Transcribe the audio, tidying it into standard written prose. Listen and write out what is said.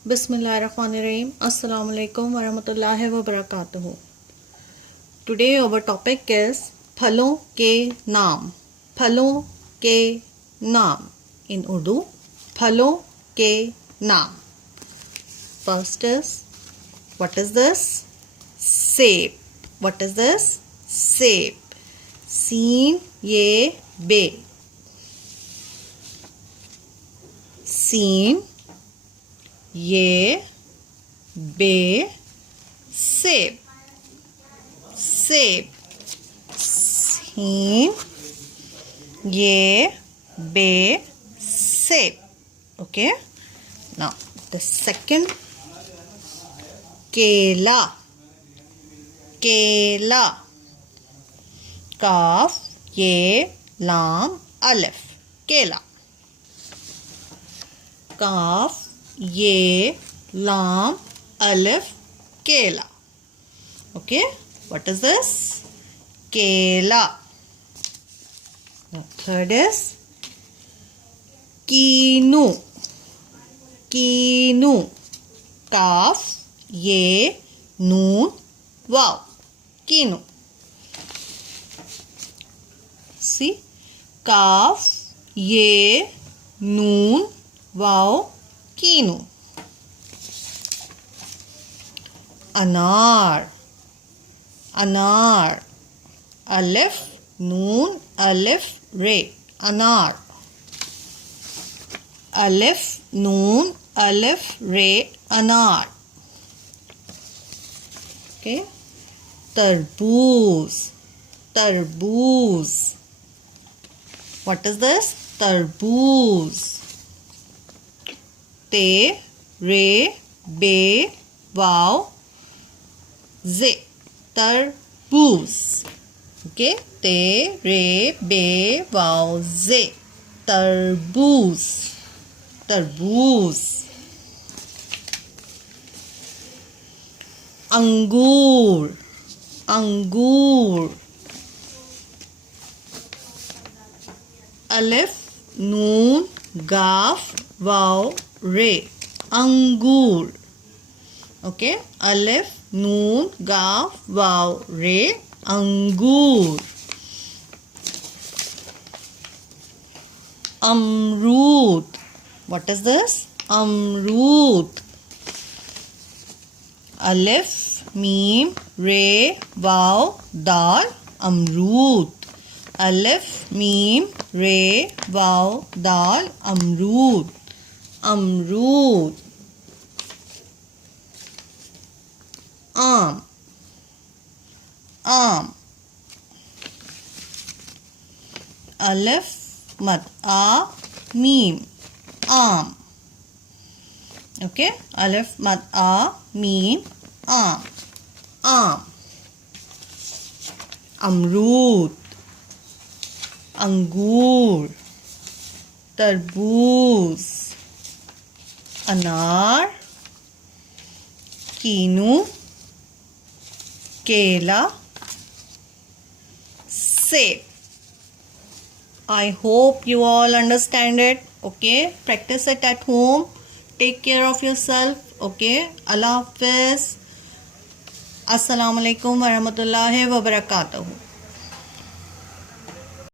Bismillahirrahmanirrahim. Assalamu alaikum warahmatullahi wabarakatuh. Today our topic is फलों के नाम. फलों के नाम. In Urdu, फलों के नाम. First is, what is this? Seb. What is this? Seb. Seen ye be. Seen ये बे सेब. सेब. सीन ये बे सेब. Okay. Now the second, केला. केला. काफ ये लाम अलिफ. केला. काफ ये लाम अलिफ केला. Okay, what is this? केला. The third is kinnow. Kinnow. काफ ये नून वाव. कीनू. See, काफ ये नून वाव कीनू. अनार. अनार. अलिफ नून अलिफ रे. अनार. अलिफ नून अलिफ रे. अनार. Okay. तरबूज. तरबूज. What is this? तरबूज. ते रे बे वाव जे. तरबूज. Okay. ते रे बे वाव जे. तरबूज. तरबूज. अंगूर. अंगूर. अलिफ नून गाफ वाव रे. अंगूर. Okay. अलिफ नून गाफ वाव रे. अंगूर. अमरूद. What is this? अमरूद. अलिफ मीम रे वाव दाल. अमरूद. अलिफ मीम रे वाव दाल. अमरूद. अमरूद. आम. आम. अलिफ मद आ मीम. आम. Okay. अलिफ मद आ मीम. आम. आम. अमरूद. अंगूर. तरबूज. अनार. कीनू. केला. सेब. I hope you all understand it. Okay, practice it at home. Take care of yourself. Okay, Allah Hafiz. Assalamu alaikum warahmatullahi wabarakatuh.